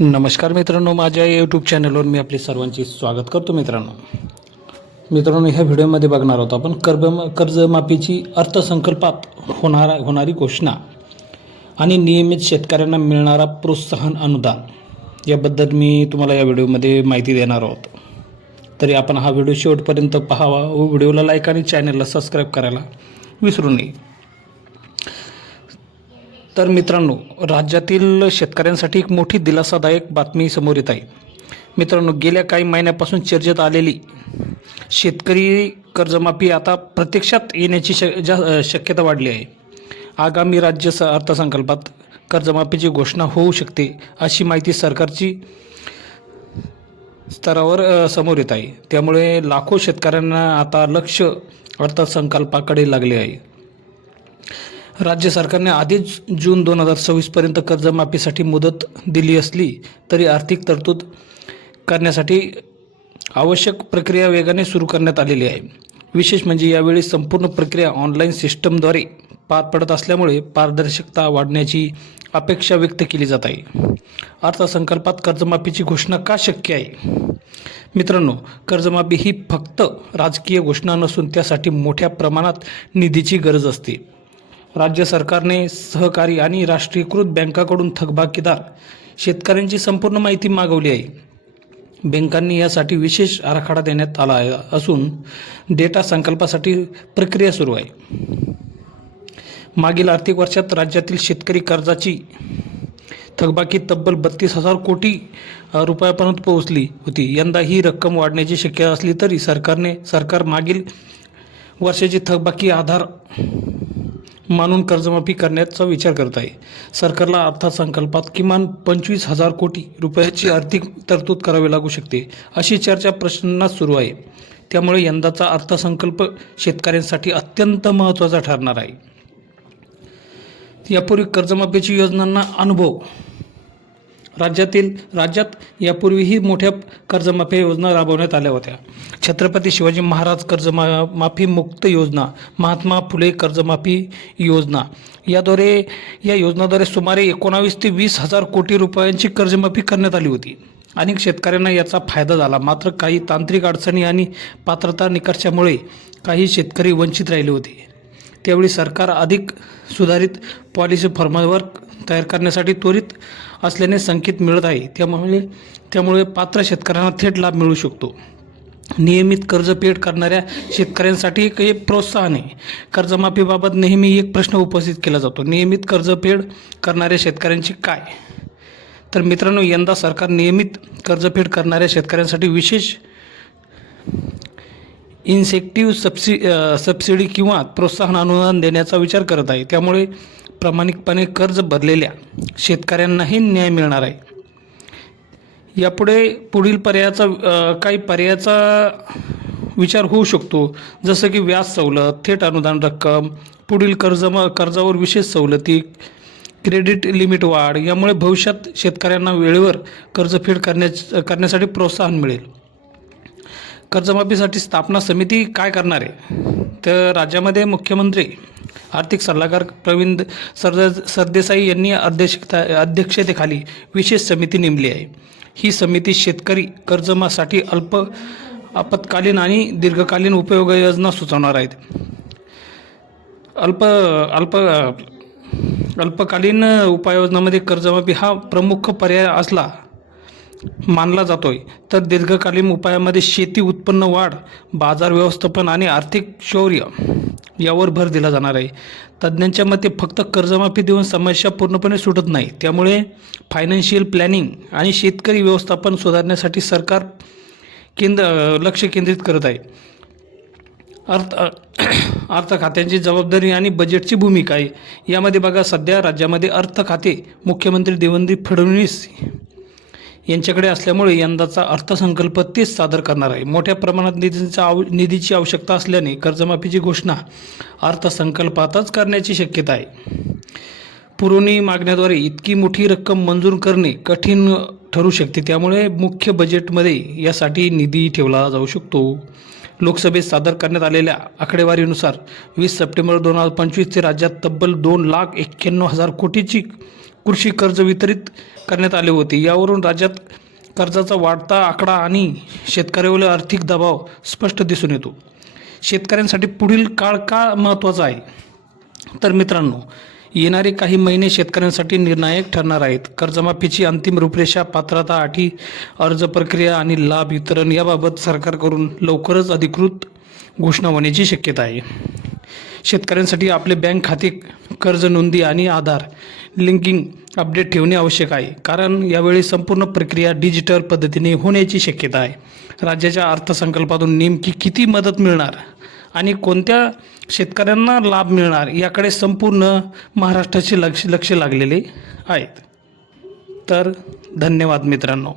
नमस्कार मित्रांनो, माझ्या यूट्यूब चॅनलवर मी आपले सर्वांचे स्वागत करतो. मित्रांनो ह्या व्हिडिओमध्ये बघणार आहोत आपण कर्जमाफीची अर्थसंकल्पात होणारी घोषणा आणि नियमित शेतकऱ्यांना मिळणारा प्रोत्साहन अनुदान याबद्दल मी तुम्हाला या व्हिडिओमध्ये माहिती देणार आहोत. तरी आपण हा व्हिडिओ शेवटपर्यंत पाहावा व व्हिडिओला लाईक आणि चॅनलला सबस्क्राईब करायला विसरू नये. तर मित्रांनो, राज्यातील शेतकऱ्यांसाठी एक मोठी दिलासादायक बातमी समोर येत आहे. मित्रांनो, गेल्या काही महिन्यापासून चर्चेत आलेली शेतकरी कर्जमाफी आता प्रत्यक्षात येण्याची शक्यता वाढली आहे. आगामी राज्य अर्थसंकल्पात कर्जमाफीची घोषणा होऊ शकते अशी माहिती सरकारची स्तरावर समोर येत आहे. त्यामुळे लाखो शेतकऱ्यांना आता लक्ष अर्थसंकल्पाकडे लागले आहे. राज्य सरकारने आधीच जून 2026 पर्यंत कर्जमाफीसाठी मुदत दिली असली तरी आर्थिक तरतूद करण्यासाठी आवश्यक प्रक्रिया वेगाने सुरू करण्यात आलेली आहे. विशेष म्हणजे यावेळी संपूर्ण प्रक्रिया ऑनलाईन सिस्टमद्वारे पार पडत असल्यामुळे पारदर्शकता वाढण्याची अपेक्षा व्यक्त केली जात आहे. अर्थसंकल्पात कर्जमाफीची घोषणा का शक्य आहे? मित्रांनो, कर्जमाफी ही फक्त राजकीय घोषणा नसून त्यासाठी मोठ्या प्रमाणात निधीची गरज असते. राज्य सरकारने सहकारी आणि राष्ट्रीयकृत बँकांकडून थकबाकीदार शेतकऱ्यांची संपूर्ण माहिती मागवली आहे. बँकांनी यासाठी विशेष आराखडा देण्यात आला असून डेटा संकल्पासाठी प्रक्रिया सुरू आहे. मागील आर्थिक वर्षात राज्यातील शेतकरी कर्जाची थकबाकी तब्बल 32,000 कोटी रुपयापर्यंत पोहोचली होती. यंदा ही रक्कम वाढण्याची शक्यता असली तरी सरकार मागील वर्षाची थकबाकी आधार मानून कर्जमाफी करण्याचा विचार करत आहे. सरकारला अर्थसंकल्पात किमान 25,000 कोटी रुपयाची आर्थिक तरतूद करावी लागू शकते अशी चर्चा प्रश्नात सुरू आहे. त्यामुळे यंदाचा अर्थसंकल्प शेतकऱ्यांसाठी अत्यंत महत्त्वाचा ठरणार आहे. यापूर्वी कर्जमाफीची योजनांना अनुभव राज्यात यापूर्वीही मोठ्या कर्जमाफी योजना राबवण्यात आल्या होत्या. छत्रपती शिवाजी महाराज कर्जमाफी मुक्त योजना, महात्मा फुले कर्जमाफी योजना या योजनाद्वारे सुमारे 19 ते 20,000 कोटी रुपयांची कर्जमाफी करण्यात आली होती. अनेक शेतकऱ्यांना याचा फायदा झाला. मात्र काही तांत्रिक अडचणी आणि पात्रता निकषामुळे काही शेतकरी वंचित राहिले होते. त्यावेळी सरकार अधिक सुधारित पॉलिसी फ्रेमवर्क तयार करण्यासाठी त्वरित असल्याने संकेत मिळत आहे. त्यामुळे पात्र शेतकऱ्यांना थेट लाभ मिळू शकतो. नियमित कर्जफेड करणाऱ्या शेतकऱ्यांसाठी एक प्रोत्साहन आहे. कर्जमाफीबाबत नेहमी एक प्रश्न उपस्थित केला जातो, नियमित कर्जफेड करणाऱ्या शेतकऱ्यांची काय? तर मित्रांनो, यंदा सरकार नियमित कर्जफेड करणाऱ्या शेतकऱ्यांसाठी विशेष इन्सेंटिव्ह सबसिडी किंवा प्रोत्साहन अनुदान देण्याचा विचार करत आहे. त्यामुळे प्रामाणिकपणे कर्ज भरलेल्या शेतकऱ्यांनाही न्याय मिळणार आहे. यापुढे पुढील काही पर्यायाचा विचार होऊ शकतो, जसं की व्याज सवलत, थेट अनुदान रक्कम, पुढील कर्जावर विशेष सवलती, क्रेडिट लिमिट वाढ. यामुळे भविष्यात शेतकऱ्यांना वेळेवर कर्जफेड करण्यासाठी प्रोत्साहन मिळेल. कर्जमाफीसाठी स्थापना समिती काय करणार आहे? तर राज्यामध्ये मुख्यमंत्री आर्थिक सल्लागार प्रवीण सरदेसाई यांनी अध्यक्षतेखाली विशेष समिती नेमली आहे. ही समिती शेतकरी कर्जमाफीसाठी आपत्कालीन आणि दीर्घकालीन उपाययोजना सुचवणार आहेत. अल्पकालीन उपाययोजनांमध्ये कर्जमाफी हा प्रमुख पर्याय मानला जातोय. तर दीर्घकालीन उपायामध्ये शेती उत्पन्न वाढ, बाजार व्यवस्थापन आणि आर्थिक शौर्य यावर भर दिला जाणार आहे. तज्ज्ञांच्या मते फक्त कर्जमाफी देऊन समस्या पूर्णपणे सुटत नाही. त्यामुळे फायनान्शियल प्लॅनिंग आणि शेतकरी व्यवस्थापन सुधारण्यासाठी सरकार लक्ष केंद्रित करत आहे. अर्थ खात्यांची जबाबदारी आणि बजेटची भूमिका आहे. यामध्ये बघा, सध्या राज्यामध्ये अर्थ खाते मुख्यमंत्री देवेंद्र फडणवीस यांच्याकडे असल्यामुळे यंदाचा अर्थसंकल्प तेच सादर करणार आहे. मोठ्या प्रमाणात निधीची आवश्यकता असल्याने कर्जमाफीची घोषणा अर्थसंकल्पातच करण्याची शक्यता आहे. पुरवणी मागण्याद्वारे इतकी मोठी रक्कम मंजूर करणे कठीण ठरू शकते. त्यामुळे मुख्य बजेटमध्ये यासाठी निधी ठेवला जाऊ शकतो. लोकसभेत सादर करण्यात आलेल्या आकडेवारीनुसार 20 सप्टेंबर 2025 ते राज्यात तब्बल 2,91,000 कोटीची कृषी कर्ज वितरित करण्यात आले होते. यावरून राज्यात कर्जाचा वाढता आकडा आणि शेतकऱ्यावरील आर्थिक दबाव स्पष्ट दिसून येतो. शेतकऱ्यांसाठी पुढील काळ का महत्त्वाचा आहे? तर मित्रांनो, येणारे काही महिने शेतकऱ्यांसाठी निर्णायक ठरणार आहेत. कर्जमाफीची अंतिम रूपरेषा, पात्रता अटी, अर्ज प्रक्रिया आणि लाभ वितरण याबाबत सरकारकडून लवकरच अधिकृत घोषणा होण्याची शक्यता आहे. शेतकऱ्यांसाठी आपले बँक खाते, कर्ज नोंदी आणि आधार लिंकिंग अपडेट ठेवणे आवश्यक आहे, कारण यावेळी संपूर्ण प्रक्रिया डिजिटल पद्धतीने होण्याची शक्यता आहे. राज्याच्या अर्थसंकल्पातून नेमकी किती मदत मिळणार आणि कोणत्या शेतकऱ्यांना लाभ मिळणार याकडे संपूर्ण महाराष्ट्राचे लक्ष लागलेले आहेत. तर धन्यवाद मित्रांनो.